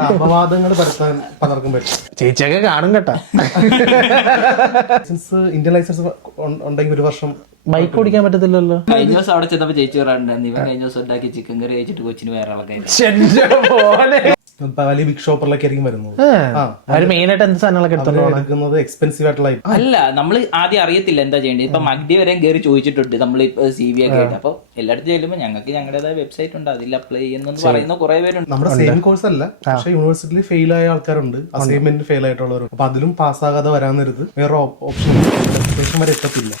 അപവാദങ്ങൾ പരത്താൻ പലർക്കും പറ്റും. ചേച്ചിയൊക്കെ കാണും കേട്ടാ. ഇന്ത്യൻ ലൈസൻസ് ഉണ്ടെങ്കിൽ ഒരു വർഷം ബൈക്ക് ഓടിക്കാൻ പറ്റത്തില്ലല്ലോ. കഴിഞ്ഞ ദിവസം അവിടെ ചെന്നപ്പോ ചേച്ചി പറയാറുണ്ടായിരുന്നു ഇവൻ കഴിഞ്ഞ ദിവസം ഉണ്ടാക്കി ചിക്കൻ കറി കഴിച്ചിട്ട് കൊച്ചിന് വേറെ ആളൊക്കെ വലിയ ബിഗ് ഷോപ്പറിലൊക്കെ ആയിരിക്കും വരുന്നത്. അവര് മെയിൻ ആയിട്ട് എന്ത് സാധനങ്ങളൊക്കെ എടുക്കുന്നത് എക്സ്പെൻസീവ് ആയിട്ടുള്ള അല്ല. നമ്മൾ ആദ്യം അറിയത്തില്ല എന്താ ചെയ്യേണ്ടത്. ഇപ്പൊ മഗ്ഡി വരെയും കയറി ചോദിച്ചിട്ടുണ്ട് നമ്മൾ CV ഒക്കെ ആയിട്ട്. അപ്പൊ എല്ലായിടത്തും ചെല്ലുമ്പോൾ ഞങ്ങൾക്ക് ഞങ്ങളുടേതായ വെബ്സൈറ്റ് ഉണ്ട്, അതിൽ അപ്ലൈ ചെയ്യുന്ന പറയുന്ന കുറെ പേരുണ്ട്. നമ്മുടെ സെയിം കോഴ്സ് അല്ല, പക്ഷെ യൂണിവേഴ്സിറ്റിയിൽ ഫെയിൽ ആയ ആൾക്കാരുണ്ട്, അസൈൻമെന്റ് ഫെയിൽ ആയിട്ടുള്ളവരുണ്ട്. അപ്പൊ അതിലും പാസ്സാകാതെ വരാൻ നേരത്ത് വേറെ ഓപ്ഷൻ വരെ എത്തത്തില്ല.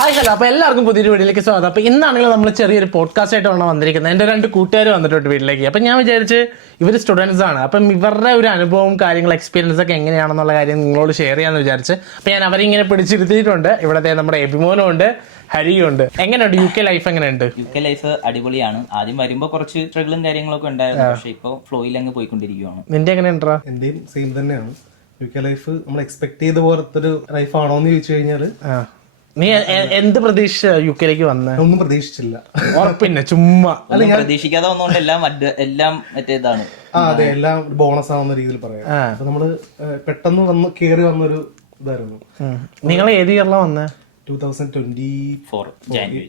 ഹായ് ഹലോ, അപ്പൊ എല്ലാവർക്കും പുതിയൊരു വീട്ടിലേക്ക് സ്വാഗതം. അപ്പൊ ഇന്നാണെങ്കിലും നമ്മൾ ചെറിയൊരു പോഡ്കാസ്റ്റ് ആയിട്ടാണ് വന്നിരിക്കുന്നത്. എന്റെ 2 കൂട്ടുകാർ വന്നിട്ടുണ്ട് വീട്ടിലേക്ക്. അപ്പൊ ഞാൻ വിചാരിച്ച് ഇവർ സ്റ്റുഡൻസ് ആണ്, അപ്പം ഇവരുടെ ഒരു അനുഭവവും കാര്യങ്ങൾ എക്സ്പീരിയൻസ് ഒക്കെ എങ്ങനെയാണെന്നുള്ള കാര്യം നിങ്ങളോട് ഷെയർ ചെയ്യാന്ന് വിചാരിച്ച് അപ്പൊ ഞാൻ അവരിങ്ങനെ പിടിച്ചിരുത്തിയിട്ടുണ്ട്. ഇവിടത്തെ നമ്മുടെ എബിമോനും ഉണ്ട്, ഹരിയും ഉണ്ട്. എങ്ങനെയുണ്ട് UK ലൈഫ്? എങ്ങനെയുണ്ട് UK ലൈഫ്? അടിപൊളിയാണ്. ആദ്യം വരുമ്പോ കുറച്ച് സ്ട്രഗിളും കാര്യങ്ങളൊക്കെ ഉണ്ടായിരുന്നു, പക്ഷെ ഇപ്പൊ ഫ്ലോയിൽ അങ്ങ് പോയിക്കൊണ്ടിരിക്കുകയാണ്. നിന്റെ എങ്ങനെയുണ്ടാ? എന്റെയും സെയിം തന്നെയാണ്. UK ലൈഫ് നമ്മൾ എക്സ്പെക്ട് ചെയ്ത പോലത്തെ ഒരു ലൈഫ് ആണോ എന്ന് ചോദിച്ചു കഴിഞ്ഞാല് നീ എന്ത് പ്രതീക്ഷ UK ലേക്ക് വന്നേ? ഒന്നും പ്രതീക്ഷിച്ചില്ല. ഉറപ്പിന്നെ ചുമ്മാ പ്രതീക്ഷിക്കാതെ വന്നോണ്ട് എല്ലാം മറ്റേതാണ്. അതെ, എല്ലാം ബോണസ് ആവുന്ന രീതിയിൽ പറയാം. അപ്പൊ നമ്മള് പെട്ടെന്ന് കേറി വന്നൊരു ഇതായിരുന്നു. നിങ്ങൾ ഏത് ഇയറിലാണ് വന്നേ? 2024 ജാനുവരി.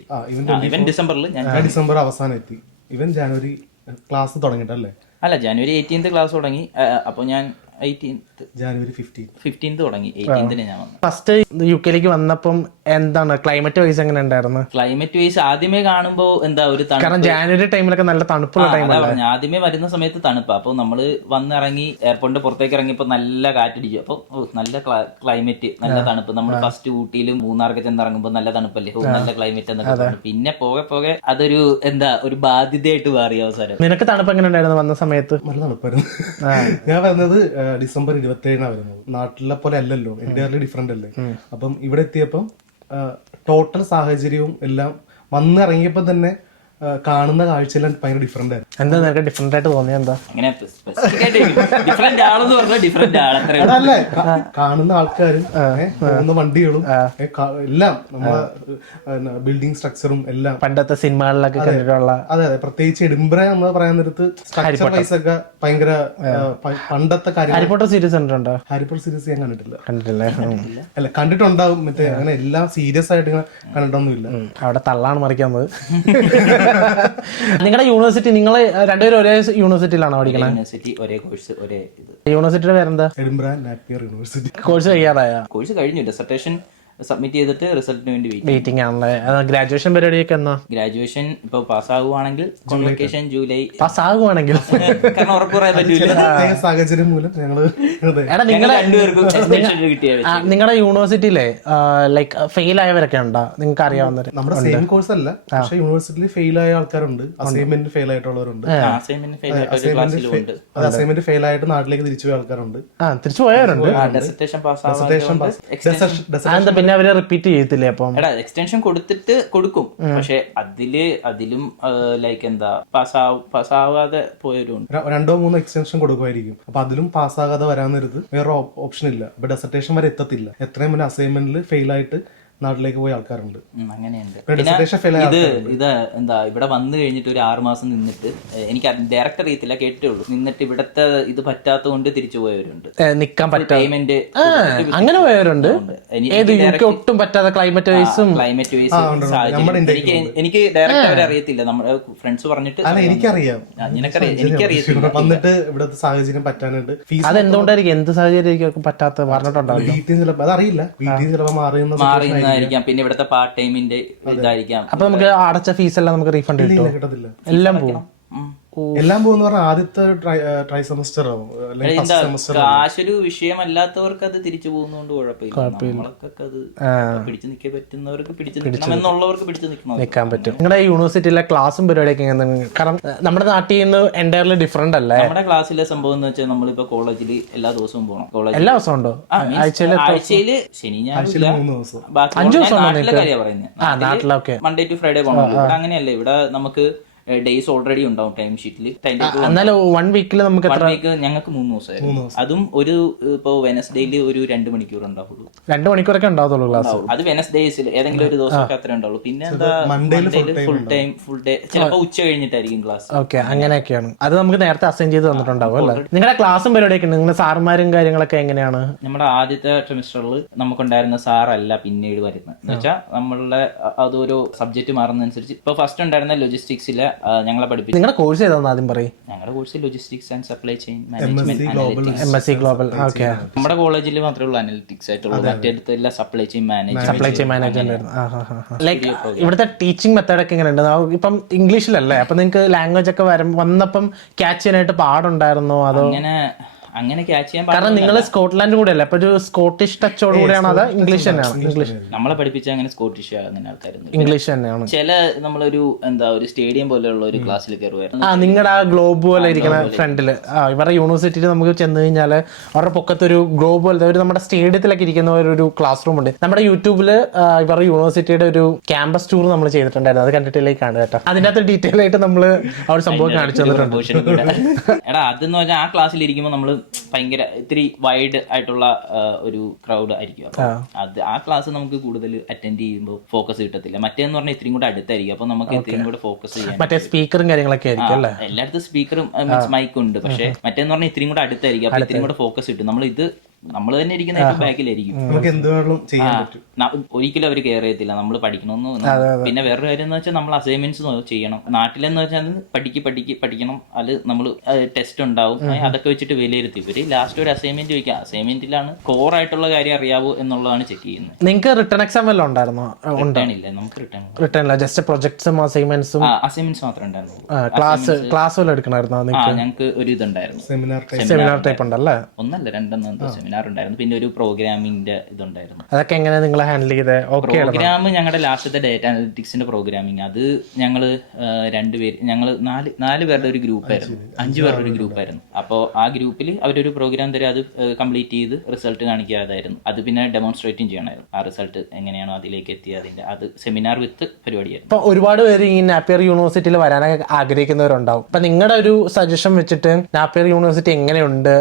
ഇവൻ ഡിസംബറിൽ ഡിസംബർ അവസാനം എത്തി. ഇവൻ ജാനുവരി ക്ലാസ് തുടങ്ങിട്ടല്ലേ? അല്ല, ജാനുവരി 18th ക്ലാസ് തുടങ്ങി. അപ്പൊ ഞാൻ ജാനുവരി 15th തുടങ്ങി. 18th ഞാൻ വന്നു. ഫസ്റ്റ് UK ലേക്ക് വന്നപ്പം എന്താണ് ക്ലൈമറ്റ് വൈസ് എങ്ങനെ ഉണ്ടായിരുന്നു? ക്ലൈമറ്റ് വൈസ് ആദ്യമേ കാണുമ്പോ എന്താ ഒരു കാരണം ജാനുവരി ടൈമിലൊക്കെ നല്ല തണുപ്പുള്ള ടൈമാണ്. ആദ്യമേ വരുന്ന സമയത്ത് തണുപ്പാ. അപ്പൊ നമ്മള് വന്നിറങ്ങി എയർപോർട്ടിന്റെ പുറത്തേക്ക് ഇറങ്ങിയപ്പോ നല്ല കാറ്റടിച്ചു. അപ്പൊ നല്ല ക്ലൈമറ്റ്, നല്ല തണുപ്പ്. നമ്മൾ ഫസ്റ്റ് ഊട്ടിയിലും മൂന്നാർക്ക് ചെന്നിറങ്ങുമ്പോ നല്ല തണുപ്പല്ലേ, നല്ല ക്ലൈമറ്റ് എന്നൊക്കെ പറഞ്ഞു. പിന്നെ പോകെ പോകെ അതൊരു ഒരു ബാധ്യതയായിട്ട് മാറി അവസാനം. നിനക്ക് തണുപ്പ് എങ്ങനെ ഉണ്ടായിരുന്നു വന്ന സമയത്ത്? നല്ല തണുപ്പായിരുന്നു. ഞാൻ വന്നത് ഡിസംബർ 27 വരുന്നത്. നാട്ടിലെ പോലെ അല്ലല്ലോ, ഇന്ത്യയിലെ ഡിഫറെന്റ് അല്ലേ. അപ്പം ഇവിടെ എത്തിയപ്പം ടോട്ടൽ സാഹചര്യവും എല്ലാം വന്നിറങ്ങിയപ്പോ തന്നെ കാണുന്ന കാഴ്ചയെല്ലാം ഭയങ്കര ഡിഫറെന്റ് ആയിരുന്നു. എന്താ നിനക്ക് ഡിഫറെന്റ് ആയിട്ട് തോന്നിയ എന്താ? അതല്ലേ, കാണുന്ന ആൾക്കാരും പോകുന്ന വണ്ടികളും എല്ലാം നമ്മളെ ബിൽഡിംഗ് സ്ട്രക്ചറും എല്ലാം പണ്ടത്തെ സിനിമകളിലൊക്കെ കണ്ടിട്ടുള്ള. അതെ അതെ, പ്രത്യേകിച്ച് എഡിംബ്ര നമ്മൾ പറയാൻ നേരത്ത് സ്ട്രക്ചർ വൈസ് ഒക്കെ ഭയങ്കര പണ്ടത്തെ കാര്യം. ഹാരിപോട്ടർ സീരീസ് കണ്ടിട്ടുണ്ടോ? ഹാരിപോട്ടർ സീരീസ് ഞാൻ കണ്ടിട്ടില്ല. അല്ല, കണ്ടിട്ടുണ്ടാവും. മറ്റേ അങ്ങനെ എല്ലാം സീരിയസ് ആയിട്ട് കണ്ടിട്ടൊന്നുമില്ല. അവിടെ തള്ളാണ് മറിക്കുന്നത്. നിങ്ങളുടെ യൂണിവേഴ്സിറ്റി, നിങ്ങൾ രണ്ടുപേരും ഒരേ യൂണിവേഴ്സിറ്റിയിലാണോ പഠിക്കണത്? യൂണിവേഴ്സിറ്റി ഒരേ കോഴ്സ്, ഒരേ ഇത്. യൂണിവേഴ്സിറ്റിയുടെ പേരെന്താ? Edinburgh Napier university. Course കഴിയാറായ? Course കഴിഞ്ഞു. ഡിസർട്ടേഷൻ സബ്മിറ്റ് ചെയ്തിട്ട് റിസൾട്ടിന് വേണ്ടി വെയിറ്റിംഗ് ആണല്ലേ. ഗ്രാജുവേഷൻ പരിപാടിയൊക്കെ എന്നാ? ഗ്രാജുവേഷൻ ഇപ്പൊ പാസ്സാകുവാണെങ്കിൽ കോൺവൊക്കേഷൻ ജൂലൈ. പാസ്സാകുവാണെങ്കിൽ കാരണം ഉറപ്പ് പറയാൻ പറ്റൂല, സാഹചര്യം മൂലം ഞങ്ങള്. നിങ്ങളുടെ യൂണിവേഴ്സിറ്റിയിലെ ലൈക്ക് ഫെയിൽ ആയവരൊക്കെ ഉണ്ടോ? നിങ്ങൾക്ക് അറിയാവുന്ന? നമ്മുടെ സെയിം കോഴ്സ് അല്ല, പക്ഷെ യൂണിവേഴ്സിറ്റിയിൽ ഫെയിൽ ആയ ആൾക്കാരുണ്ട്, അസൈൻമെന്റ് ഫെയിൽ ആയിട്ടുള്ളവരുണ്ട്. അസൈൻമെന്റ് ഫെയിൽ ആയിട്ട് നാട്ടിലേക്ക് തിരിച്ചു പോയ ആൾക്കാരുണ്ട്. തിരിച്ചു പോയവരുണ്ട്. പിന്നെ അവര് റിപ്പീറ്റ് ചെയ്യത്തില്ലേ? അപ്പം എക്സ്റ്റൻഷൻ കൊടുക്കും, പക്ഷെ അതിലും ലൈക്ക് പാസ്സാവാതെ പോയവരുണ്ട്. 2-3 എക്സ്റ്റൻഷൻ കൊടുക്കുമായിരിക്കും. അപ്പൊ അതിലും പാസ്സാകാതെ വരാൻ നേരത്ത് വേറെ ഓപ്ഷൻ ഇല്ല. അപ്പൊ ഡെസർട്ടേഷൻ വരെ എത്തത്തില്ല. എത്രയും മുന്നേ അസൈൻമെന്റിൽ ഫെയിൽ ആയിട്ട് നാട്ടിലേക്ക് പോയ ആൾക്കാരുണ്ട്. അങ്ങനെയുണ്ട്. ഇവിടെ വന്നു കഴിഞ്ഞിട്ട് ഒരു 6 മാസം നിന്നിട്ട്, എനിക്ക് ഡയറക്റ്റ് അറിയത്തില്ല, കേട്ടേ ഉള്ളൂ, നിന്നിട്ട് ഇവിടത്തെ ഇത് പറ്റാത്ത കൊണ്ട് തിരിച്ചു പോയവരുണ്ട്. നിക്കാൻ പറ്റാ പേയ്മെന്റ് അങ്ങനെ പോയവരുണ്ട്. ഒട്ടും പറ്റാതെ ക്ലൈമറ്റ് വൈസും എനിക്ക് ഡയറക്റ്റ് അവരെ അറിയത്തില്ല. നമ്മുടെ ഫ്രണ്ട്സ് പറഞ്ഞിട്ട് എനിക്കറിയാം. എനിക്കറിയത്തില്ല. വന്നിട്ട് ഇവിടുത്തെ സാഹചര്യം പറ്റാനുണ്ട്. അതെന്തുകൊണ്ടായിരിക്കും? എന്ത് സാഹചര്യം പറ്റാത്ത പറഞ്ഞിട്ടുണ്ടാവില്ല. വീട്ടിൽ ചിലപ്പോൾ അതറിയില്ല, വീട്ടിൽ ചിലപ്പോൾ മാറിയുന്ന പിന്നെ ഇവിടുത്തെ പാർട്ട് ടൈമിന്റെ ഇതായിരിക്കാം. അപ്പൊ നമുക്ക് അടച്ച ഫീസ് എല്ലാം നമുക്ക് റീഫണ്ട് കിട്ടത്തില്ല. എല്ലാം പോകും. എല്ലാം പോകുന്ന പറഞ്ഞാൽ ആദ്യത്തെ ട്രൈ സെമസ്റ്റർ കാശൊരു വിഷയമല്ലാത്തവർക്ക് അത് തിരിച്ചു പോകുന്നതുകൊണ്ട് കുഴപ്പമില്ല. നമ്മളൊക്കെ അത് പിടിച്ചു നിൽക്കാൻ പറ്റുന്നവർക്ക് പിടിച്ചു നിൽക്കാൻ പറ്റും. നിങ്ങളുടെ യൂണിവേഴ്സിറ്റിയിലെ ക്ലാസ്സും പരിപാടിയൊക്കെ കാരണം നമ്മുടെ നാട്ടിൽ നിന്ന് എൻറ്റയർലി ഡിഫറെന്റ് അല്ലേ? നമ്മുടെ ക്ലാസ്സിലെ സംഭവം എന്ന് വെച്ചാൽ നമ്മളിപ്പോ കോളേജിൽ എല്ലാ ദിവസവും പോകണം. കോളേജ് എല്ലാ ദിവസവും ഉണ്ടോ? ആഴ്ചയില് ശനി ഞായർ 5 ദിവസം പറയുന്നത്. മൺഡേ ടു ഫ്രൈഡേ പോകണം. ഇവിടെ അങ്ങനെയല്ല. ഇവിടെ നമുക്ക് ഡേയ്സ് ഓൾറെഡി ഉണ്ടാവും ടൈം ഷീറ്റിൽ. എന്നാലും 1 വീക്കിൽ നമുക്ക് വൺ വീക്ക് ഞങ്ങൾക്ക് 3 ദിവസമായിരുന്നു. അതും ഒരു ഇപ്പൊ വെനസ്ഡേയിൽ ഒരു 2 മണിക്കൂർ ഉണ്ടാവുള്ളൂ. 2 മണിക്കൂറൊക്കെ ഉണ്ടാവത്തുള്ളൂ ക്ലാസ്. അത് വെനസ്ഡേസിൽ ഏതെങ്കിലും ഒരു ദിവസമൊക്കെ അത്രേ ഉണ്ടാവുള്ളൂ. പിന്നെ എന്താ മൺഡേയിൽ ഫുൾ ഡേ, ചിലപ്പോ ഉച്ച കഴിഞ്ഞിട്ടായിരിക്കും ക്ലാസ്. ഓക്കെ, അങ്ങനെയൊക്കെയാണ്. അത് നമുക്ക് നേരത്തെ അസൈൻ ചെയ്ത് തന്നിട്ടുണ്ടാവും അല്ലേ? നിങ്ങളുടെ ക്ലാസ്സും പരിപാടിയൊക്കെ ഉണ്ട്, നിങ്ങളുടെ സാറുമാരും കാര്യങ്ങളൊക്കെ എങ്ങനെയാണ്? നമ്മുടെ ആദ്യത്തെ സെമിസ്റ്ററിൽ നമുക്കുണ്ടായിരുന്ന സാറല്ല പിന്നീട് വരുന്നത്. എന്ന് വെച്ചാൽ നമ്മളുടെ അതൊരു സബ്ജക്ട് മാറുന്നതനുസരിച്ച് ഇപ്പൊ ഫസ്റ്റ് ഉണ്ടായിരുന്ന ലോജിസ്റ്റിക്സിലെ ഞങ്ങളെ പഠിപ്പിച്ചു. നിങ്ങളുടെ കോഴ്സ് ഏതാണെന്ന് ആദ്യം പറയും. ഞങ്ങളുടെ course logistics and supply chain management, MSc global. Okay, നമ്മുടെ കോളേജിൽ മാത്രമേ ഉള്ളൂ അനലിറ്റിക്സ് ആയിട്ടുള്ളൂ. മറ്റേടത്തെല്ലാം സപ്ലൈ ചെയിൻ മാനേജ്മെന്റ്. ലൈക്ക് ഇവിടുത്തെ ടീച്ചിങ് മെത്തേഡ് ഒക്കെ എങ്ങനെയുണ്ട്? ഇപ്പം ഇംഗ്ലീഷിലല്ലേ, അപ്പൊ നിങ്ങൾക്ക് ലാംഗ്വേജ് ഒക്കെ വന്നപ്പം ക്യാച്ച് ചെയ്യാനായിട്ട് പാടുണ്ടായിരുന്നോ? അതോ അങ്ങനെ ക്യാച്ച് ചെയ്യാൻ? കാരണം നിങ്ങൾ സ്കോട്ട്ലാൻഡ് കൂടെ അല്ലേ, അപ്പൊ ഒരു സ്കോട്ടിഷ് ടച്ചോട് കൂടെയാണ്. അത് ഇംഗ്ലീഷ് തന്നെയാണ്? ഇംഗ്ലീഷ് നമ്മളെ പഠിപ്പിച്ച അങ്ങനെ സ്കോട്ടിഷ് അങ്ങനെ ആൾക്കാരുണ്ട്, ഇംഗ്ലീഷ് തന്നെയാണ്. ചില നമ്മളൊരു ഒരു സ്റ്റേഡിയം പോലെയുള്ള ഒരു ക്ലാസ്സിൽ കയറുമായിരുന്നു. നിങ്ങളുടെ ആ ഗ്ലോബ് പോലെ ഇരിക്കുന്ന ഫ്രണ്ടില് ഇവരുടെ യൂണിവേഴ്സിറ്റിയിൽ നമുക്ക് ചെന്ന് കഴിഞ്ഞാൽ അവരുടെ പൊക്കത്ത് ഒരു ഗ്ലോബ് പോലത്തെ ഒരു നമ്മുടെ സ്റ്റേഡിയത്തിലൊക്കെ ഇരിക്കുന്ന ഒരു ക്ലാസ് റൂം ഉണ്ട്. നമ്മുടെ യൂട്യൂബില് ഇവരുടെ യൂണിവേഴ്സിറ്റിയുടെ ഒരു ക്യാമ്പസ് ടൂർ നമ്മൾ ചെയ്തിട്ടുണ്ടായിരുന്നു. അത് കണ്ടിട്ടിലേക്ക് കാണുക കേട്ടോ. അതിന്റെ അകത്ത് ഡീറ്റെയിൽ ആയിട്ട് നമ്മൾ ആ ഒരു സംഭവം കാണിച്ചു തന്നിട്ടുണ്ട്. എടാ അതെന്ന് പറഞ്ഞാൽ ആ ക്ലാസ്സിൽ ഇരിക്കുമ്പോൾ നമ്മള് ഭയങ്കര ഇത്തിരി വൈഡ് ആയിട്ടുള്ള ഒരു ക്രൗഡ് ആയിരിക്കും. അപ്പൊ അത് ആ ക്ലാസ് നമുക്ക് കൂടുതൽ അറ്റൻഡ് ചെയ്യുമ്പോൾ ഫോക്കസ് കിട്ടത്തില്ല. മറ്റേന്ന് പറഞ്ഞാൽ ഇത്രയും കൂടെ അടുത്തായിരിക്കും. അപ്പൊ നമുക്ക് ഇത്രയും കൂടെ ഫോക്കസ് ചെയ്യാൻ മറ്റേ സ്പീക്കറും കാര്യങ്ങളൊക്കെ ആയിരിക്കും അല്ലേ? എല്ലായിടത്തും സ്പീക്കറും മൈക്കും ഉണ്ട്. പക്ഷെ മറ്റേന്ന് പറഞ്ഞാൽ ഇത്രയും കൂടെ അടുത്തായിരിക്കും. അപ്പൊ ഇത്രയും കൂടെ ഫോക്കസ് കിട്ടും. നമ്മൾ തന്നെ ഇരിക്കുന്ന ബാക്കിലായിരിക്കും. ഒരിക്കലും അവർ കെയർ ചെയ്യത്തില്ല നമ്മൾ പഠിക്കണമെന്ന്. പിന്നെ വേറൊരു കാര്യം എന്ന് വെച്ചാൽ നമ്മൾ അസൈൻമെന്റ്സ് ചെയ്യണം. നാട്ടിലെന്ന് വെച്ചാൽ പഠിക്കണം. അത് നമ്മൾ ടെസ്റ്റ് ഉണ്ടാവും, അതൊക്കെ വെച്ചിട്ട് വിലയിരുത്തി ഇവര് ലാസ്റ്റ് ഒരു അസൈൻമെന്റ് വയ്ക്കാം. അസൈൻമെന്റിലാണ് കോർ ആയിട്ടുള്ള കാര്യം അറിയാവോ എന്നുള്ളതാണ് ചെക്ക് ചെയ്യുന്നത്. നിങ്ങൾക്ക് റിട്ടേൺ എക്സാം വല്ലതും ഉണ്ടായിരുന്നോ? ഇല്ല, നമുക്ക് റിട്ടേൺ ഇല്ല, ജസ്റ്റ് പ്രൊജക്ട്സും അസൈൻമെന്റ്സും മാത്രമേ ഉണ്ടായിരുന്നു. ക്ലാസ് വല്ലതും എടുക്കണമായിരുന്നോ? ഞങ്ങൾക്ക് ഒരു ഇതുണ്ടായിരുന്നു, സെമിനാർ ടൈപ്പ് ഉണ്ടല്ലേ? ഒന്നല്ല രണ്ടെണ്ണം സെമിനാർ ഉണ്ടായിരുന്നു. പിന്നെ ഒരു പ്രോഗ്രാമിംഗിന്റെ ഇതുണ്ടായിരുന്നു. അതൊക്കെ എങ്ങനെ നിങ്ങൾ ഹാൻഡിൽ ചെയ്തത്? പ്രോഗ്രാം ഞങ്ങളുടെ ലാസ്റ്റത്തെ ഡേറ്റ അനലിറ്റിക്സിന്റെ പ്രോഗ്രാമിംഗ്, അത് ഞങ്ങള് ഞങ്ങള് നാല് പേരുടെ ഒരു ഗ്രൂപ്പായിരുന്നു, 5 പേരുടെ ഒരു ഗ്രൂപ്പായിരുന്നു. അപ്പോൾ ആ ഗ്രൂപ്പിൽ അവരൊരു പ്രോഗ്രാം തരും, അത് കംപ്ലീറ്റ് ചെയ്ത് റിസൾട്ട് കാണിക്കാതായിരുന്നു. അത് പിന്നെ ഡെമോൺസ്ട്രേറ്റും ചെയ്യണമായിരുന്നു. ആ റിസൾട്ട് എങ്ങനെയാണോ അതിലേക്ക് എത്തിയത് അത് സെമിനാർ വിത്ത് പരിപാടിയായിരുന്നു. ഇപ്പൊ ഒരുപാട് പേര് ഈ നാപ്പിയർ യൂണിവേഴ്സിറ്റിയിൽ വരാനൊക്കെ ആഗ്രഹിക്കുന്നവരുണ്ടാവും. അപ്പൊ നിങ്ങളുടെ ഒരു സജഷൻ വെച്ചിട്ട് നാപ്പിയർ യൂണിവേഴ്സിറ്റി എങ്ങനെയുണ്ട്,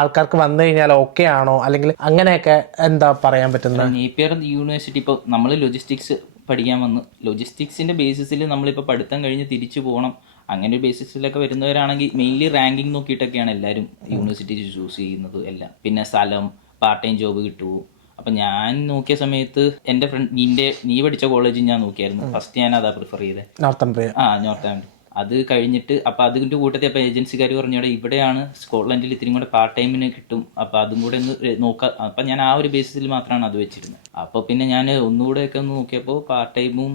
ആൾക്കാർക്ക് വന്നു കഴിഞ്ഞാൽ ഓക്കെ ആണോ, അല്ലെങ്കിൽ അങ്ങനെയൊക്കെ എന്താ പറയാൻ പറ്റുന്നത്? നേപ്പിയർ യൂണിവേഴ്സിറ്റി ഇപ്പോൾ നമ്മൾ ലോജിസ്റ്റിക്സ് പഠിക്കാൻ വന്നു, ലോജിസ്റ്റിക്സിന്റെ ബേസിസിൽ നമ്മളിപ്പോൾ പഠിത്തം കഴിഞ്ഞ് തിരിച്ചു പോകണം. അങ്ങനെ ഒരു ബേസിസിലൊക്കെ വരുന്നവരാണെങ്കിൽ മെയിൻലി റാങ്കിങ് നോക്കിയിട്ടൊക്കെയാണ് എല്ലാവരും യൂണിവേഴ്സിറ്റി ചൂസ് ചെയ്യുന്നത് എല്ലാം. പിന്നെ സ്ഥലം, പാർട്ട് ടൈം ജോബ് കിട്ടുമോ. അപ്പം ഞാൻ നോക്കിയ സമയത്ത് എൻ്റെ ഫ്രണ്ട് നീ പഠിച്ച കോളേജിൽ ഞാൻ നോക്കിയായിരുന്നു. ഫസ്റ്റ് ഞാൻ അതാ പ്രിഫർ ചെയ്തത്, നോർത്ത് ആംഡ്. അത് കഴിഞ്ഞിട്ട് അപ്പം അതിൻ്റെ കൂട്ടത്തിൽ അപ്പം ഏജൻസിക്കാർ പറഞ്ഞോടെ ഇവിടെയാണ് സ്കോട്ട്ലൻഡിൽ ഇത്തിരി കൂടെ പാർട്ട് ടൈമിന് കിട്ടും, അപ്പം അതും കൂടെ ഒന്ന് നോക്കാം. അപ്പം ഞാൻ ആ ഒരു ബേസിസിൽ മാത്രമാണ് അത് വെച്ചിരുന്നത്. അപ്പോൾ പിന്നെ ഞാൻ ഒന്നുകൂടെയൊക്കെ ഒന്ന് നോക്കിയപ്പോൾ പാർട്ട് ടൈമും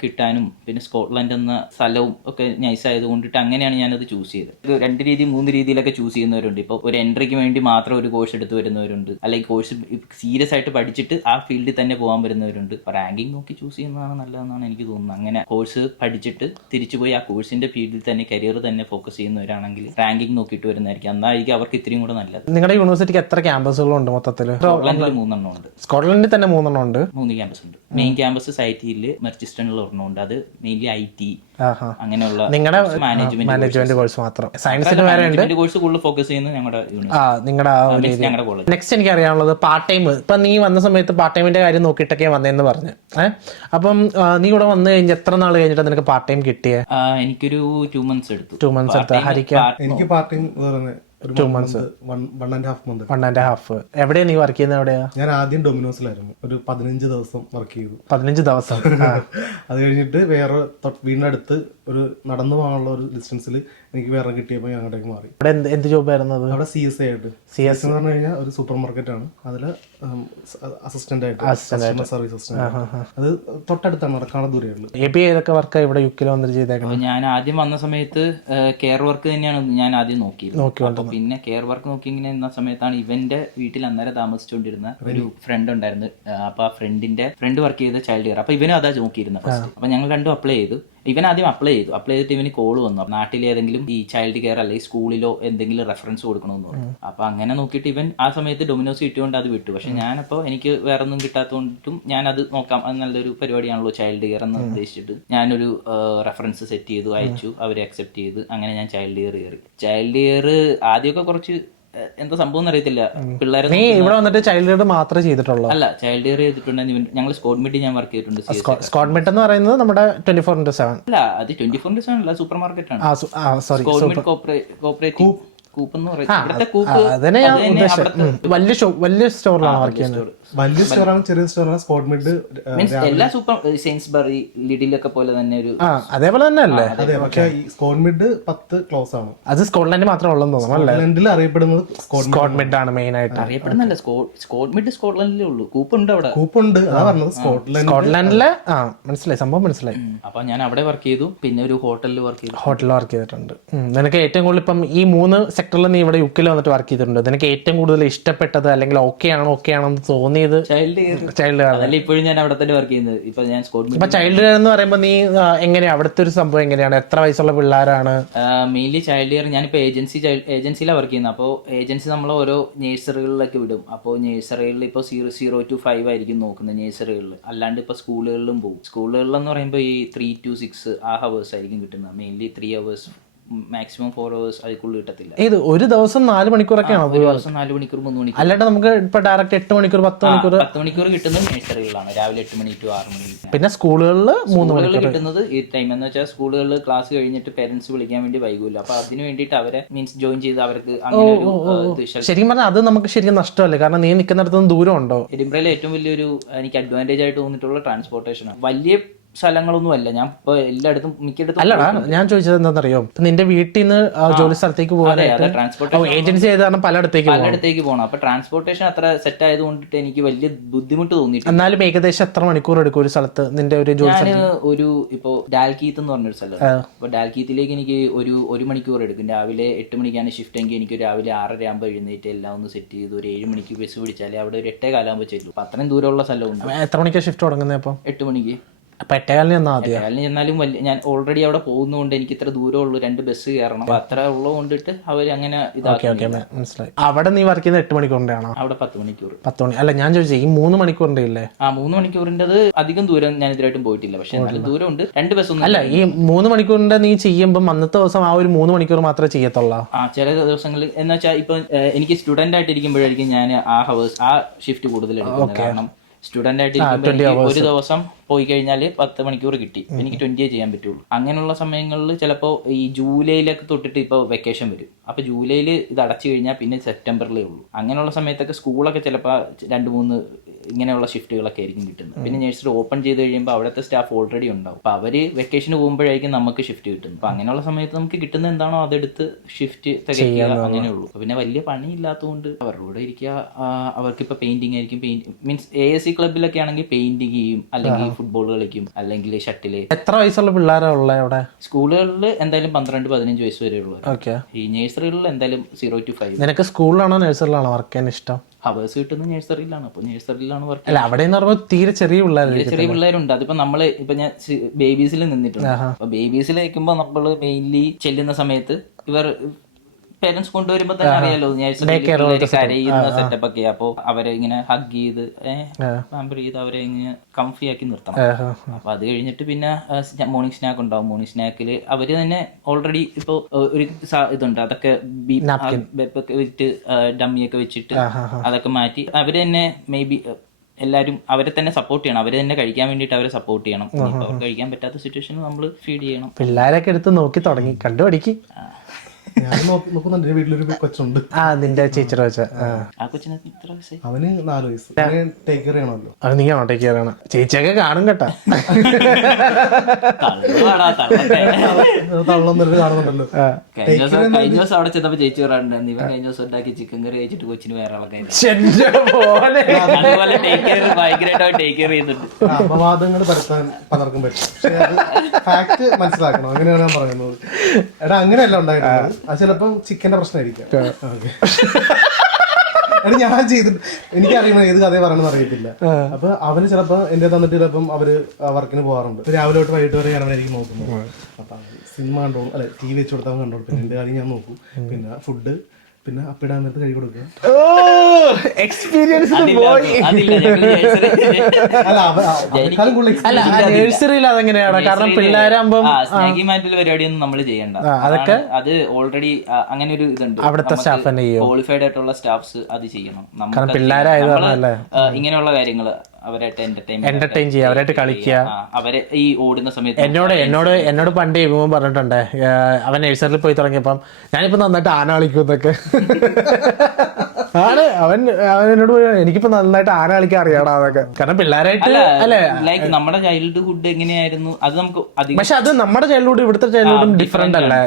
കിട്ടാനും പിന്നെ സ്കോട്ട്ലൻഡ് എന്ന സ്ഥലവും ഒക്കെ നൈസ് ആയതുകൊണ്ടിട്ട് അങ്ങനെയാണ് ഞാനത് ചൂസ് ചെയ്തത്. 2 രീതി 3 രീതിയിലൊക്കെ ചൂസ് ചെയ്യുന്നവരുണ്ട്. ഇപ്പോൾ ഒരു എൻട്രിക്ക് വേണ്ടി മാത്രം ഒരു കോഴ്സ് എടുത്ത് വരുന്നവരുണ്ട്, അല്ലെങ്കിൽ കോഴ്സ് സീരിയസ് ആയിട്ട് പഠിച്ചിട്ട് ആ ഫീൽഡിൽ തന്നെ പോകാൻ വരുന്നവരുണ്ട്. അപ്പോൾ റാങ്കിങ് നോക്കി ചൂസ് ചെയ്യുന്നതാണ് നല്ലതെന്നാണ് എനിക്ക് തോന്നുന്നത്. അങ്ങനെ കോഴ്സ് പഠിച്ചിട്ട് തിരിച്ചു പോയി ആ കോഴ്സിന്റെ ഫീൽഡിൽ തന്നെ കരിയർ തന്നെ ഫോക്കസ് ചെയ്യുന്നവരാണെങ്കിൽ റാങ്കിങ് നോക്കിയിട്ട് വരുന്നതായിരിക്കും. അന്നായിരിക്കും അവർക്ക് ഇത്രയും കൂടെ നല്ലത്. നിങ്ങളുടെ യൂണിവേഴ്സിറ്റിക്ക് എത്ര ക്യാമ്പസുകളുണ്ട് മൊത്തത്തിൽ? സ്കോട്ട്ലൻഡിൽ 3 എണ്ണം ഉണ്ട്. സ്കോട്ട്ലൻഡിൽ തന്നെ 3 എണ്ണം ഉണ്ട്. 3 ക്യാമ്പസ് ഉണ്ട്. മെയിൻ ക്യാമ്പസ് സൈറ്റിയിൽ മെർച്ചിസ്റ്റണിൽ ഒരെണ്ണമുണ്ട്. അത് മെയിൻലി IT അങ്ങനെയുള്ള നിങ്ങളുടെ മാനേജ്മെന്റ് കോഴ്സ് മാത്രം. സയൻസിന് വേറെ ഉണ്ട് കോഴ്സ് കൂടുതൽ ഫോക്കസ് ചെയ്യുന്നത് ഞങ്ങളുടെ കോളേജ്. നെക്സ്റ്റ് എനിക്ക് അറിയാനുള്ളത് പാർട്ട് ടൈം. ഇപ്പൊ നീ വന്ന സമയത്ത് പാർട്ട് ടൈമിന്റെ കാര്യം നോക്കിയിട്ടൊക്കെ വന്നതെന്ന് പറഞ്ഞു. അപ്പം നീ ഇവിടെ വന്നു കഴിഞ്ഞാൽ എത്ര നാൾ കഴിഞ്ഞിട്ട് നിനക്ക് പാർട്ട് ടൈം കിട്ടിയേ? എനിക്കൊരു 2 months എടുത്തു. 2 months എടുത്ത്. ഹരിക്കാൻ എനിക്ക് പാർട്ട് ടൈം 2 months, 1.5 month. 1.5. എവിടെയാ നീ വർക്ക് ചെയ്യുന്നത്? എവിടെയാ? ഞാൻ ആദ്യം ഡൊമിനോസിലായിരുന്നു, ഒരു 15 ദിവസം വർക്ക് ചെയ്തു. 15 ദിവസം. അത് കഴിഞ്ഞിട്ട് വേറെ വീടിനടുത്ത് ഒരു നടന്നു പോകാനുള്ള ഒരു ഡിസ്റ്റൻസിൽ എനിക്ക് വേറെ കിട്ടിയപ്പോൾ ഞാൻ അങ്ങോട്ടേക്ക് മാറി. അവിടെ എന്ത് ജോബായിരുന്നു? അവിടെ CSA ആയിട്ട്. CS എന്ന് പറഞ്ഞു കഴിഞ്ഞാൽ ഒരു സൂപ്പർ മാർക്കറ്റ് ആണ്. അതിൽ അസിസ്റ്റന്റ് ആയിട്ട്, കസ്റ്റമർ സർവീസ് അസിസ്റ്റന്റ്. അത് തൊട്ടടുത്താണ്, നടക്കാനുള്ള ദൂരമുള്ളൂ. ഏതൊക്കെ വർക്ക് ഇവിടെ യുക്കിൽ വന്നിട്ട് ചെയ്തേക്കണം? ഞാൻ ആദ്യം വന്ന സമയത്ത് കെയർ വർക്ക് തന്നെയാണ് ഞാൻ ആദ്യം നോക്കിയത്. പിന്നെ കെയർ വർക്ക് നോക്കി ഇങ്ങനെ എന്ന സമയത്താണ് ഇവന്റെ വീട്ടിൽ അന്നേരം താമസിച്ചുകൊണ്ടിരുന്ന ഒരു ഫ്രണ്ട് ഉണ്ടായിരുന്നു. അപ്പൊ ആ ഫ്രണ്ട് വർക്ക് ചെയ്ത ചൈൽഡ് കെയർ. അപ്പൊ ഇവനും അതാ നോക്കിയിരുന്നത് ഫസ്റ്റ്. അപ്പൊ ഞങ്ങൾ രണ്ടും അപ്ലൈ ചെയ്തു. ഇവൻ ആദ്യം അപ്ലൈ ചെയ്തിട്ട് ഇവന് കോൾ വന്നു നാട്ടിൽ ഏതെങ്കിലും ഈ ചൈൽഡ് കെയർ അല്ലെങ്കിൽ സ്കൂളിലോ എന്തെങ്കിലും റെഫറൻസ് കൊടുക്കണമെന്ന് പറഞ്ഞു. അപ്പൊ അങ്ങനെ നോക്കിയിട്ട് ഇവൻ ആ സമയത്ത് ഡൊമിനോസ് കിട്ടിയോണ്ട് അത് വിട്ടു. പക്ഷെ ഞാനപ്പോ എനിക്ക് വേറെ ഒന്നും കിട്ടാത്തതുകൊണ്ടും ഞാൻ അത് നോക്കാം, അത് നല്ലൊരു പരിപാടിയാണല്ലോ ചൈൽഡ് കെയർ എന്ന് ഉദ്ദേശിച്ചിട്ട് ഞാനൊരു റെഫറൻസ് സെറ്റ് ചെയ്തു, അയച്ചു, അവരെ അക്സെപ്റ്റ് ചെയ്ത് അങ്ങനെ ഞാൻ ചൈൽഡ് കെയർ കയറി. ചൈൽഡ് കെയർ ആദ്യമൊക്കെ കുറച്ച് എന്താ സംഭവം അറിയത്തില്ല, പിള്ളേരെ നീ ഇവിടെ വന്നിട്ട് ചൈൽഡ് കെയർ മാത്രമേ ചെയ്തിട്ടുള്ളൂ? അല്ല, ചൈൽഡ് കെയർ ചെയ്തിട്ടുണ്ടെങ്കിൽ ഞങ്ങൾ സ്കോഡ് മീറ്റ് ഞാൻ വർക്ക് ചെയ്തിട്ടുണ്ട്. സ്കോഡ് മിറ്റ് എന്ന് പറയുന്നത് നമ്മുടെ 24/7 അല്ല, അത് 24/7 അല്ല, സൂപ്പർ മാർക്കറ്റ് ആണ്. സോറി, സ്കോഡ് മീറ്റ് കോപ്പറേറ്റീവ് കൂപ്പ് എന്ന് പറയും. ഇവിടുത്തെ കൂപ്പ് അതന്നെ ഞാൻ ഉദ്ദേശിച്ചത്. വലിയ സ്റ്റോറിലാണ് വർക്ക് ചെയ്യുന്നത്. വലിയ സ്റ്റോറാണ്, ചെറിയ സ്റ്റോറാണ് സ്കോഡ് മിഡ്. മീൻസ് എല്ലാ സൂപ്പർ സെയിൻസ്ബറി, ലിഡിലൊക്കെ പോലെ തന്നെ ഒരു അതേപോലെ തന്നെ അല്ലേ? അതെ, പക്ഷെ ഈ സ്കോഡ് മിഡ് 10 ക്ലോസ് ആണ്. അത് സ്കോട്ട്ലൻഡ് മാത്രമേ ഉള്ളെന്ന് തോന്നുന്നു അല്ലേ? സ്കോട്ട്ലൻഡിൽ അറിയപ്പെടുന്നത് സ്കോഡ് മിഡ് ആണ് മെയിൻ ആയിട്ട് അറിയപ്പെടുന്നല്ല. സ്കോഡ് മിഡ് സ്കോട്ട്ലൻഡിലേ ഉള്ളൂ, കൂപ്പ് ഉണ്ട് അവിടെ. കൂപ്പുണ്ട്, അതാ പറഞ്ഞത്. സ്കോട്ട്ലൻഡിലെ മനസ്സിലായി, സംഭവം മനസ്സിലായി. അപ്പൊ ഞാൻ അവിടെ വർക്ക് ചെയ്തു. പിന്നെ ഒരു ഹോട്ടലിൽ വർക്ക് ചെയ്തിട്ടുണ്ട്. നിനക്ക് ഏറ്റവും കൂടുതൽ ഇപ്പം ഈ 3 സെക്ടറിൽ നീ ഇവിടെ യുകെയിൽ വന്നിട്ട് വർക്ക് ചെയ്തിട്ടുണ്ട്. നിനക്ക് ഏറ്റവും കൂടുതൽ ഇഷ്ടപ്പെട്ടത് അല്ലെങ്കിൽ ഓക്കെ ആണെന്ന് തോന്നിയത് ചൈൽഡ് കെയർ അതല്ല. ഇപ്പോഴും ഞാൻ അവിടെ തന്നെ വർക്ക് ചെയ്യുന്നത്. ഇപ്പൊ ഞാൻ ഇപ്പൊ ചൈൽഡ് കെയർ എന്ന് പറയുമ്പോൾ നീ എങ്ങനെയാ അവിടുത്തെ ഒരു സംഭവം എങ്ങനെയാണ്? എത്ര വയസ്സുള്ള പിള്ളേരാണ്? മെയിൻലി ചൈൽഡ് കെയർ ഞാനിപ്പോ ഏജൻസിയിലാണ് വർക്ക് ചെയ്യുന്നത്. അപ്പോൾ ഏജൻസി നമ്മൾ ഓരോ നേഴ്സറികളിലൊക്കെ വിടും. അപ്പോൾ നേഴ്സറികളിൽ ഇപ്പോൾ 0 to 5 ആയിരിക്കും നോക്കുന്നത് നേഴ്സറികളിൽ. അല്ലാണ്ട് ഇപ്പൊ സ്കൂളുകളിലും പോകും. സ്കൂളുകളിലെന്ന് പറയുമ്പോൾ ഈ 3 to 6 ആ ഹവേഴ്സ് ആയിരിക്കും കിട്ടുന്നത്. മെയിൻലി 3 hours, മാക്സിമം 4 hours അതിക്കുള്ളിൽ കിട്ടത്തില്ല. ഇത് ഒരു ദിവസം 4 മണിക്കൂറൊക്കെയാണോ? ഒരു ദിവസം 4 മണിക്കൂർ 3 മണിക്കൂർ. അല്ലാണ്ട് നമുക്ക് ഇപ്പൊ ഡയറക്റ്റ് 8 മണിക്കൂർ 10 മണിക്കൂർ കിട്ടുന്നത് നേഴ്സറികളാണ്. രാവിലെ 8 മണി to 6 മണി. പിന്നെ സ്കൂളുകളിൽ 3 മണിക്കൂർ കിട്ടുന്നത് ഈ ടൈം എന്ന് വെച്ചാൽ സ്കൂളുകളിൽ ക്ലാസ് കഴിഞ്ഞിട്ട് പേരന്റ്സ് വിളിക്കാൻ വേണ്ടി വൈകൂല. അപ്പൊ അതിന് വേണ്ടിയിട്ട് അവരെ മീൻസ് ജോയിൻ ചെയ്ത് അവർക്ക് അങ്ങനെ ഒരു ശരിക്കും പറഞ്ഞാൽ അത് നമുക്ക് ശരിക്കും നഷ്ടമല്ലേ? കാരണം നീ നിൽക്കുന്നിടത്തുനിന്ന് ദൂരം ഉണ്ടോ? എഡിൻബറയിൽ ഏറ്റവും വലിയൊരു എനിക്ക് അഡ്വാൻറ്റേജ് ആയിട്ട് തോന്നിയിട്ടുള്ള ട്രാൻസ്പോർട്ടേഷനാണ്. വലിയ സ്ഥലങ്ങളൊന്നും അല്ല. ഞാൻ ഇപ്പൊ എല്ലായിടത്തും മിക്കയിടത്തും അല്ലടാ, ഞാൻ ചോദിച്ചത് എന്താണെന്നറിയോ, നിന്റെ വീട്ടിൽ നിന്ന് ജോലി സ്ഥലത്തേക്ക് പോകാനായിട്ട് ഏജൻസി ചെയ്ത് കാരണം പലയിടത്തേക്ക് പോകണം. അപ്പൊ ട്രാൻസ്പോർട്ടേഷൻ അത്ര സെറ്റ് ആയതുകൊണ്ടിട്ട് എനിക്ക് വലിയ ബുദ്ധിമുട്ട് തോന്നിയിട്ടുണ്ട്. എന്നാലും ഏകദേശം എത്ര മണിക്കൂർ എടുക്കും ഒരു സ്ഥലത്ത് നിന്റെ ഒരു ജോലി? ഞാൻ ഒരു ഇപ്പൊ ഡാൽക്കീത്ത് എന്ന് പറഞ്ഞൊരു സ്ഥലം. അപ്പൊ ഡാൽക്കീത്തിലേക്ക് എനിക്ക് ഒരു മണിക്കൂർ എടുക്കും. രാവിലെ 8 മണിക്കാണ് ഷിഫ്റ്റ് എങ്കിൽ എനിക്ക് രാവിലെ 6:30 ആകുമ്പോൾ എഴുന്നേറ്റ് എല്ലാം ഒന്ന് സെറ്റ് ചെയ്ത് ഒരു 7 മണിക്ക് ബസ് പിടിച്ചാൽ അവിടെ ഒരു 8:15 ആകുമ്പോൾ ചെല്ലും. അപ്പൊ അത്രയും ദൂരമുള്ള സ്ഥലമുണ്ട്. എത്ര മണിക്കാണ് ഷിഫ്റ്റ് തുടങ്ങുന്നത്? അപ്പൊ 8 മണിക്ക്. അപ്പൊ 8:15 ചെന്നാലും ഞാൻ ഓൾറെഡി അവിടെ പോകുന്നതുകൊണ്ട് എനിക്ക് ഇത്ര ദൂരമുള്ളൂ, 2 ബസ് കയറണം. അപ്പൊ അത്ര ഉള്ളത് കൊണ്ടിട്ട് അവര് അങ്ങനെ മനസ്സിലായി. അവിടെ നീ വർക്ക് ചെയ്യുന്നത് 8 മണിക്കൂറിന്റെ ആണോ? അവിടെ 10 മണിക്കൂർ. 10 മണി അല്ല, ഞാൻ ചോദിച്ചത് ഈ 3 മണിക്കൂറിന്റെ ഇല്ലേ? 3 മണിക്കൂറിന്റെ അധികം ദൂരം ഞാൻ ഇതിലായിട്ടും പോയിട്ടില്ല. പക്ഷെ എന്നാലും ദൂരമുണ്ട്. 2 ബസ് ഒന്നും അല്ല. ഈ 3 മണിക്കൂറിന്റെ നീ ചെയ്യുമ്പോൾ അന്നത്തെ ദിവസം ആ ഒരു 3 മണിക്കൂർ മാത്രമേ ചെയ്യത്തുള്ളൂ? ചില ദിവസങ്ങളിൽ എന്ന് വെച്ചാൽ ഇപ്പൊ എനിക്ക് സ്റ്റുഡന്റ് ആയിട്ട് ഇരിക്കുമ്പോഴായിരിക്കും ഞാൻ ആ ഷിഫ്റ്റ് കൂടുതൽ എടുക്കുന്നത്. കാരണം സ്റ്റുഡന്റ് ആയിട്ട് ഇരിക്കുമ്പോൾ ഒരു ദിവസം പോയി കഴിഞ്ഞാൽ 10 മണിക്കൂർ കിട്ടി. എനിക്ക് 20 ചെയ്യാൻ പറ്റുള്ളൂ. അങ്ങനെയുള്ള സമയങ്ങളിൽ ചിലപ്പോൾ ഈ ജൂലൈയിലൊക്കെ തൊട്ടിട്ട് ഇപ്പോൾ വെക്കേഷൻ വരും. അപ്പൊ ജൂലൈയിൽ ഇത് അടച്ചു കഴിഞ്ഞാൽ പിന്നെ സെപ്റ്റംബറിലേ ഉള്ളൂ. അങ്ങനെയുള്ള സമയത്തൊക്കെ സ്കൂളൊക്കെ ചിലപ്പോൾ 2-3 ഇങ്ങനെയുള്ള ഷിഫ്റ്റുകളൊക്കെ ആയിരിക്കും കിട്ടുന്നത്. പിന്നെ നഴ്സറി ഓപ്പൺ ചെയ്ത് കഴിയുമ്പോൾ അവിടുത്തെ സ്റ്റാഫ് ഓൾറെഡി ഉണ്ടാവും. അപ്പൊ അവര് വെക്കേഷന് പോകുമ്പോഴായിരിക്കും നമുക്ക് ഷിഫ്റ്റ് കിട്ടുന്നത്. അപ്പൊ അങ്ങനെയുള്ള സമയത്ത് നമുക്ക് കിട്ടുന്ന എന്താണോ അതെടുത്ത് ഷിഫ്റ്റ് തികയ്ക്കുക, അങ്ങനെയുള്ളൂ. പിന്നെ വലിയ പണി ഇല്ലാത്തതുകൊണ്ട് അവരുടെ കൂടെ ഇരിക്കുക. അവർക്കിപ്പോൾ പെയിന്റിങ് ആയിരിക്കും. മീൻസ് ASC ക്ലബിലൊക്കെ ആണെങ്കിൽ പെയിന്റിങ് ചെയ്യും, അല്ലെങ്കിൽ ഫുട്ബോൾ കളിക്കും, അല്ലെങ്കിൽ ഷട്ടില്. എത്ര വയസ്സുള്ള പിള്ളേരാണ് ഉള്ളത് അവിടെ? സ്കൂളുകളിൽ എന്തായാലും 12-15 വയസ്സ് വരെ ഉള്ളത്. ഈ നഴ്സറികളിൽ എന്തായാലും 0 to 5. നിനക്ക് സ്കൂളിലാണോ നഴ്സറിലാണോ വർക്ക് ചെയ്യാൻ ഇഷ്ടം? ഹവേഴ്സ് കിട്ടുന്നത് നഴ്സറിയിലാണ്. അപ്പൊ നഴ്സറിയിലാണ് വർക്ക്. അല്ല, അവിടെ ചെറിയ ചെറിയ പിള്ളേരുണ്ട്. അതിപ്പോ നമ്മള് ഇപ്പൊ ഞാൻ ബേബീസിൽ നിന്നിട്ടുണ്ട്. അപ്പൊ ബേബീസിൽ നിൽക്കുമ്പോ നമ്മള് മെയിൻലി ചെല്ലുന്ന സമയത്ത് ഇവർ പേരൻസ് കൊണ്ടുവരുമ്പോ തന്നെ അറിയാലോ കരയുന്ന സെറ്റപ്പ് ഒക്കെ. അപ്പൊ അവരെ ഇങ്ങനെ ഹഗ് ചെയ്ത് പാമ്പർ ചെയ്ത് അവരെ ഇങ്ങനെ കംഫി ആക്കി നിർത്തണം. അപ്പൊ അത് കഴിഞ്ഞിട്ട് പിന്നെ മോർണിംഗ് സ്നാക്ക് ഉണ്ടാവും. മോർണിംഗ് സ്നാക്കില് അവര് തന്നെ ഓൾറെഡി ഇപ്പൊ ഒരു ഇതുണ്ട്, അതൊക്കെ ബെപ്പൊക്കെ വെച്ചിട്ട് ഡമ്മിയൊക്കെ വെച്ചിട്ട് അതൊക്കെ മാറ്റി അവര് തന്നെ എല്ലാവരും അവരെ തന്നെ സപ്പോർട്ട് ചെയ്യണം. അവര് തന്നെ കഴിക്കാൻ വേണ്ടിയിട്ട് അവരെ സപ്പോർട്ട് ചെയ്യണം. അവർ കഴിക്കാൻ പറ്റാത്ത സിറ്റുവേഷനിൽ നമ്മൾ ഫീഡ് ചെയ്യണം. പിള്ളേരൊക്കെ എടുത്ത് നോക്കി തുടങ്ങി കണ്ടുപിടിക്കും. ഞാൻ നോക്കുന്നുണ്ട്. എന്റെ വീട്ടിലൊരു കൊച്ചുണ്ട്. നിന്റെ ചേച്ചിയുടെ വെച്ച ആ കൊച്ചിന് എത്ര വയസ്സായി? അവന് 4 വയസ്സ്. ടേക്ക് കെയർ ചെയ്യണമല്ലോ. അത് നീയാണോ ടേക്ക് കെയർ ചെയ്യണം? ചേച്ചിയൊക്കെ കാണും കേട്ടാ. തള്ളൊന്നും കാണുന്നുണ്ടല്ലോ. കഴിഞ്ഞ ദിവസം അവിടെ ചെന്നപ്പോ ചേച്ചി പറയാറുണ്ട്, ഇവൻ കഴിഞ്ഞ ദിവസം ഉണ്ടാക്കി ചിക്കൻ കറി കഴിച്ചിട്ട് കൊച്ചിന് വേറെ ആൾക്കാർ അതുപോലെ ടേക്ക് കെയർ ഭയങ്കരമായിട്ട് ടേക്ക് കെയർ ചെയ്യുന്നുണ്ട്. അപവാദങ്ങൾ പരത്താൻ പലർക്കും പറ്റും. പക്ഷെ അത് ഫാക്ട് മനസ്സിലാക്കണം. അങ്ങനെയാണ് ഞാൻ പറയുന്നത്. എടാ അങ്ങനെയല്ല ഉണ്ടായിട്ടുള്ളത്. അത് ചിലപ്പം ചിക്കന്റെ പ്രശ്നമായിരിക്കാം. എടാ ഞാൻ ചെയ്തിട്ട് എനിക്കറിയണം ഏത് കഥയെ പറയണമെന്ന് അറിയത്തില്ല. അപ്പൊ അവന് ചിലപ്പോ എന്റെ തന്നിട്ട് ചിലപ്പം അവര് വർക്കിന് പോകാറുണ്ട്. രാവിലെ തൊട്ട് വൈകിട്ട് വരെ ഞാൻ അവനായിരിക്കും നോക്കുന്നത്. അപ്പൊ സിനിമ കണ്ടോളും, അല്ലെ TV വെച്ച് കൊടുത്താൽ കണ്ടോളും. പിന്നെ എന്റെ കാര്യം ഞാൻ നോക്കും. പിന്നെ ഫുഡ്, പിന്നെ അപ്പിടാൻ നേരത്ത് കഴുകി കൊടുക്കുക. എക്സ്പീരിയൻസ് അല്ല നഴ്സറിയിൽ അതെങ്ങനെയാണ്? കാരണം പിള്ളേരാകുമ്പം സ്നേഹിമായിട്ടുള്ള പരിപാടിയൊന്നും നമ്മൾ ചെയ്യണ്ട. അതൊക്കെ അത് ഓൾറെഡി അങ്ങനെ ഒരു ഇതുണ്ട്. അവിടുത്തെ സ്റ്റാഫ് തന്നെ ചെയ്യും. ക്വാളിഫൈഡ് ആയിട്ടുള്ള സ്റ്റാഫ്സ് അത് ചെയ്യണം. കാരണം പിള്ളേരായതല്ലേ ഇങ്ങനെയുള്ള കാര്യങ്ങള് അവരായിട്ട് എന്റർടൈൻ ചെയ്യുക, അവരായിട്ട് കളിക്കുക. അവരെ ഈ ഓടുന്ന സമയത്ത് എന്നോട് പണ്ട് ഇവൻ പറഞ്ഞിട്ടുണ്ട്, അവൻ നഴ്സറിയിൽ പോയി തുടങ്ങിയപ്പം ഞാനിപ്പോ നന്നായിട്ട് ആന കളിക്കും എന്നൊക്കെ. അവൻ എന്നോട് എനിക്കിപ്പോ നന്നായിട്ട് ആന കളിക്കാൻ അറിയാടാ അതൊക്കെ. കാരണം പിള്ളേരായിട്ട് അല്ലെ, ലൈക്ക് നമ്മുടെ ചൈൽഡ്ഹുഡ് എങ്ങനെയായിരുന്നു അത് നമുക്ക് പക്ഷെ അത് നമ്മുടെ ചൈൽഡ്ഹുഡ് ഇവിടുത്തെ ചൈൽഡ്ഹുഡും ഡിഫറെന്റ് അല്ലേ?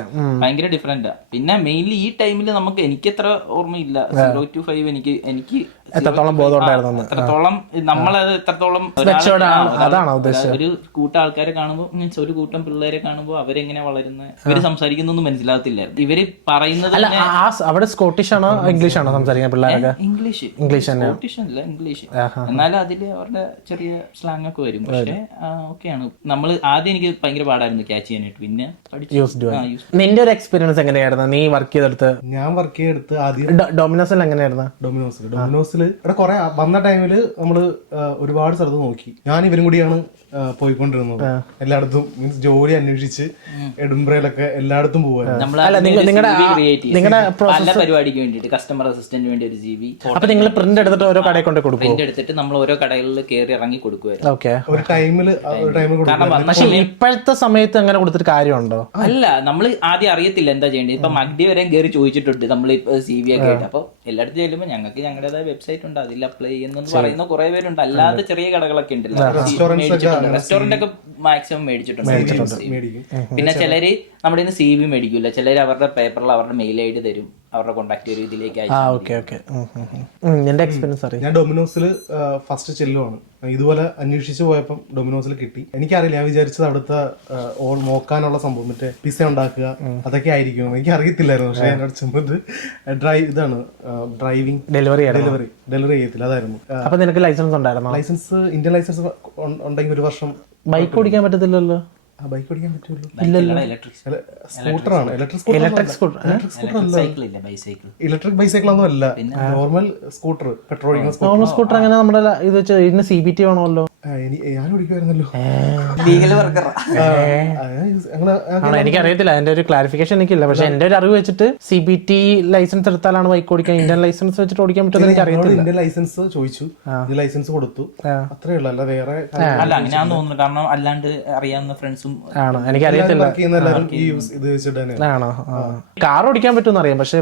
ഭയങ്കര ഡിഫറെന്റ്. പിന്നെ മെയിൻലി ഈ ടൈമിൽ നമുക്ക് എനിക്കത്ര ഓർമ്മയില്ല. 0 to 5 എനിക്ക് എത്രത്തോളം ബോധം ഉണ്ടായിരുന്നു, എത്രത്തോളം നമ്മളത് എത്രത്തോളം അതാണ് ഉദ്ദേശം. ഒരു കൂട്ടം ആൾക്കാരെ കാണുമ്പോൾ മീൻസ് ഒരു കൂട്ടം പിള്ളേരെ കാണുമ്പോൾ അവരെങ്ങനെ വളരുന്നത്, ഇവര് സംസാരിക്കുന്നൊന്നും മനസ്സിലാകത്തില്ല. ഇവര് പറയുന്നത് അവിടെ സ്കോട്ടിഷ് ആണോ ഇംഗ്ലീഷ് ആണോ സംസാരിക്കാൻ പിള്ളേരൊക്കെ? ഇംഗ്ലീഷ് സ്കോട്ടിഷ് അല്ല ഇംഗ്ലീഷ്. എന്നാലും അതില് അവരുടെ ചെറിയ സ്ലാങ് ഒക്കെ വരും. പക്ഷെ ഓക്കെയാണ്. നമ്മൾ ആദ്യം എനിക്ക് ഭയങ്കര പാടായിരുന്നു ക്യാച്ച് ചെയ്യാനായിട്ട്. പിന്നെ നിന്റെ ഒരു എക്സ്പീരിയൻസ് എങ്ങനെയായിരുന്നു നീ വർക്ക് ചെയ്തെടുത്ത്? ഞാൻ വർക്ക് ചെയ്തെടുത്ത് ആദ്യം ഡൊമിനോസിൽ എങ്ങനെയായിരുന്നു? ഡൊമിനോസിൽ ഇവിടെ കുറെ വന്ന ടൈമില് നമ്മള് ഒരുപാട് സ്ഥലത്ത് നോക്കി. ഞാൻ ഇവരും കൂടിയാണ് പോയിക്കൊണ്ടിരുന്നത് എല്ലായിടത്തും. മീൻസ് ജോലി അന്വേഷിച്ച് എഡിൻബറയിലൊക്കെ എല്ലായിടത്തും നിങ്ങളുടെ പല പരിപാടിക്ക് വേണ്ടിട്ട് കസ്റ്റമർ അസിസ്റ്റന്റ് വേണ്ടി ഒരു ജീവി. അപ്പൊ നിങ്ങൾ പ്രിന്റ് എടുത്തിട്ട് ഓരോ കടയിൽ കൊണ്ട് കൊടുക്കും? പ്രിന്റ് എടുത്തിട്ട് നമ്മൾ ഓരോ കടകളിൽ കയറി ഇറങ്ങി കൊടുക്കുമായിരുന്നു. ഓക്കെ. ഒരു ടൈമില് പക്ഷെ ഇപ്പോഴത്തെ സമയത്ത് അങ്ങനെ കൊടുത്തിട്ട് കാര്യമുണ്ടോ? അല്ല, നമ്മൾ ആദ്യം അറിയത്തില്ല എന്താ ചെയ്യേണ്ടത്. ഇപ്പൊ മഗ്ഡി വരെ കയറി ചോദിച്ചിട്ടുണ്ട് നമ്മൾ CV ഒക്കെ ആയിട്ട്. അപ്പൊ എല്ലായിടത്തും ചെല്ലുമ്പോൾ ഞങ്ങൾക്ക് ഞങ്ങളുടേതായ വെബ്സൈറ്റ് ഉണ്ട്, അതിൽ അപ്ലൈ ചെയ്യുന്ന പറയുന്ന കുറെ പേരുണ്ട്. അല്ലാതെ ചെറിയ കടകളൊക്കെ ഉണ്ടല്ലോ, റെസ്റ്റോറന്റ് ഒക്കെ മാക്സിമം മേടിച്ചിട്ടുണ്ട്. പിന്നെ ചിലര് നമ്മുടെ CV മേടിക്കൂല, ചിലര് അവരുടെ പേപ്പറിൽ അവരുടെ മെയിൽ ID തരും, അവരുടെ കോൺടാക്ട് ഒരു ഇതിലേക്ക് അയച്ചു. ഞാൻ ഡൊമിനോസിൽ ഫസ്റ്റ് ചെല്ലുവാണ്. ഇതുപോലെ അന്വേഷിച്ച് പോയപ്പം ഡൊമിനോസിൽ കിട്ടി. എനിക്കറിയില്ല, ഞാൻ വിചാരിച്ചത് അവിടുത്തെ നോക്കാനുള്ള സംഭവം മറ്റേ പിസ്സ ഉണ്ടാക്കുക അതൊക്കെ ആയിരിക്കും. എനിക്ക് അറിയത്തില്ലായിരുന്നു. പക്ഷെ എന്നോട് ചെന്നിട്ട് ഇതാണ് ഡ്രൈവിംഗ് ഡെലിവറി ചെയ്യത്തില്ല, അതായിരുന്നു. അപ്പൊ നിനക്ക് ലൈസൻസ് ഉണ്ടായിരുന്നു? ലൈസൻസ് ഇന്ത്യൻ ലൈസൻസ് ഉണ്ടെങ്കിൽ 1 വർഷം. ബൈക്ക് ഓടിക്കാൻ പറ്റത്തില്ലല്ലോ? ബൈക്ക് ഓടിക്കാൻ പറ്റുമല്ലോ. സ്കൂട്ടറാണ്, ഇലക്ട്രിക് ബൈസൈക്കിൾ ഒന്നും അല്ല, നോർമൽ സ്കൂട്ടർ, പെട്രോൾ ഒഴിക്കുന്ന നോർമൽ സ്കൂട്ടർ. അങ്ങനെ നമ്മുടെ ഇത് വെച്ച് ഇതിന് CBT വേണമല്ലോ. ഞാൻ ഓടിക്കുമായിരുന്നല്ലോ. എനിക്കറിയത്തില്ല, അതിന്റെ ഒരു ക്ലാരിഫിക്കേഷൻ എനിക്കില്ല. പക്ഷെ എന്റെ ഒരു അറിവ് വെച്ചിട്ട് CBT ലൈസൻസ് എടുത്താലാണ് ബൈക്ക് ഓടിക്കാൻ. ഇന്ത്യൻ ലൈസൻസ് വെച്ചിട്ട് ഓടിക്കാൻ പറ്റുമെന്ന് എനിക്ക് അറിയത്തില്ല. ഇന്ത്യൻ ലൈസൻസ് ചോദിച്ചു, ലൈസൻസ് കൊടുത്തു, അത്രേ ഉള്ളൂ. അല്ല വേറെ അല്ല അങ്ങനെയാണെന്ന് തോന്നുന്നു. കാരണം അല്ലാണ്ട് അറിയാവുന്ന ഫ്രണ്ട്സും ആണോ എനിക്കറിയത്തില്ല. ആണോ? കാർ ഓടിക്കാൻ പറ്റുമെന്ന് അറിയാം, പക്ഷെ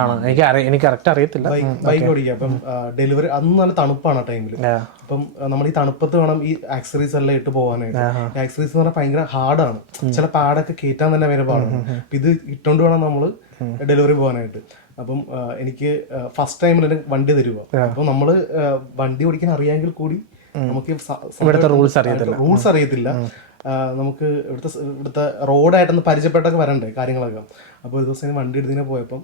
ആണോ എനിക്ക് കറക്റ്റ് അറിയത്തില്ല. ബൈക്ക് ഓടിക്കാം. അപ്പം ഡെലിവറി അന്ന് നല്ല തണുപ്പാണ് ആ ടൈമിൽ. അപ്പം നമ്മൾ ഈ തണുപ്പത്ത് വേണം ഈ ആക്സറീസ് എല്ലാം ഇട്ട് പോകാനായിട്ട്. ആക്സറീസ് എന്ന് പറഞ്ഞാൽ ഭയങ്കര ഹാർഡാണ്. ചില പാടൊക്കെ കയറ്റാൻ തന്നെ വരെ പാടാണ്. ഇത് ഇട്ടോണ്ട് വേണം നമ്മള് ഡെലിവറി പോകാനായിട്ട്. അപ്പം എനിക്ക് ഫസ്റ്റ് ടൈമിൽ എന്റെ വണ്ടി തരുക. അപ്പൊ നമ്മള് വണ്ടി ഓടിക്കാൻ അറിയാമെങ്കിൽ കൂടി നമുക്ക് റൂൾസ് അറിയത്തില്ല. നമുക്ക് ഇവിടുത്തെ റോഡായിട്ടൊന്ന് പരിചയപ്പെട്ടൊക്കെ വരണ്ടേ കാര്യങ്ങളൊക്കെ. അപ്പോൾ ഒരു ദിവസം വണ്ടി എടുത്തിങ്ങനെ പോയപ്പം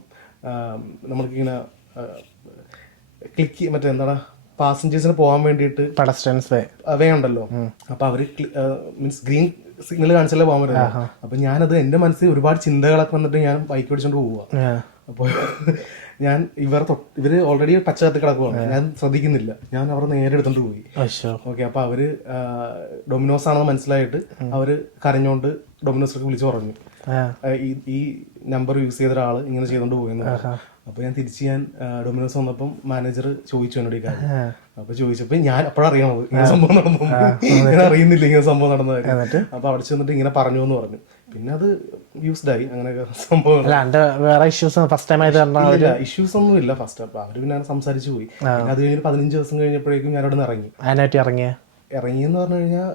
നമ്മൾക്കിങ്ങനെ ക്ലിക്ക് മറ്റേ എന്താണ് പാസഞ്ചേഴ്സിന് പോകാൻ വേണ്ടിയിട്ട് വേ ഉണ്ടല്ലോ. അപ്പൊ അവര് മീൻസ് ഗ്രീൻ സിഗ്നൽ കാണിച്ചല്ലേ പോകാൻ പറ്റുന്നത്. അപ്പൊ ഞാനത് എന്റെ മനസ്സിൽ ഒരുപാട് ചിന്തകളൊക്കെ വന്നിട്ട് ഞാൻ ബൈക്ക് ഓടിച്ചോണ്ട് പോവുക. അപ്പോൾ ഞാൻ ഇവര് ഓൾറെഡി പച്ച കത്തി കിടക്കുവാണ്, ഞാൻ ശ്രദ്ധിക്കുന്നില്ല. ഞാൻ അവരെ നേരെ എടുത്തോണ്ട് പോയി. ഓക്കെ. അപ്പൊ അവര് ഡൊമിനോസ് ആണെന്ന് മനസ്സിലായിട്ട് അവര് കരഞ്ഞോണ്ട് ഡൊമിനോസിലേക്ക് വിളിച്ചു പറഞ്ഞു, ഈ നമ്പർ യൂസ് ചെയ്ത ഒരാള് ഇങ്ങനെ ചെയ്തോണ്ട് പോയെന്ന്. അപ്പൊ ഞാൻ ഡൊമിനോസ് വന്നപ്പം മാനേജർ ചോദിച്ചു എന്നോട് ഈ കാര്യം. അപ്പൊ ചോദിച്ചപ്പോ ഞാൻ അപ്പോഴറിയണത് ഇങ്ങനെ സംഭവം നടന്നു. ഞാൻ അറിയുന്നില്ല ഇങ്ങനെ സംഭവം നടന്ന കാര്യം. അപ്പൊ അവിടെ ചെന്നിട്ട് ഇങ്ങനെ പറഞ്ഞു എന്ന് പറഞ്ഞു. പിന്നെ അത് യൂസ്ഡ് ആയി. അങ്ങനെയൊക്കെ സംഭവം. ഇഷ്യൂസ് ഒന്നും ഇല്ല ഫസ്റ്റ്. അപ്പൊ അവര് പിന്നെ സംസാരിച്ചു പോയി. അത് കഴിഞ്ഞ് 15 ദിവസം കഴിഞ്ഞപ്പോഴേക്കും ഞാൻ അവിടെ നിന്ന് ഇറങ്ങി. ഇറങ്ങിയെന്ന് പറഞ്ഞു കഴിഞ്ഞാൽ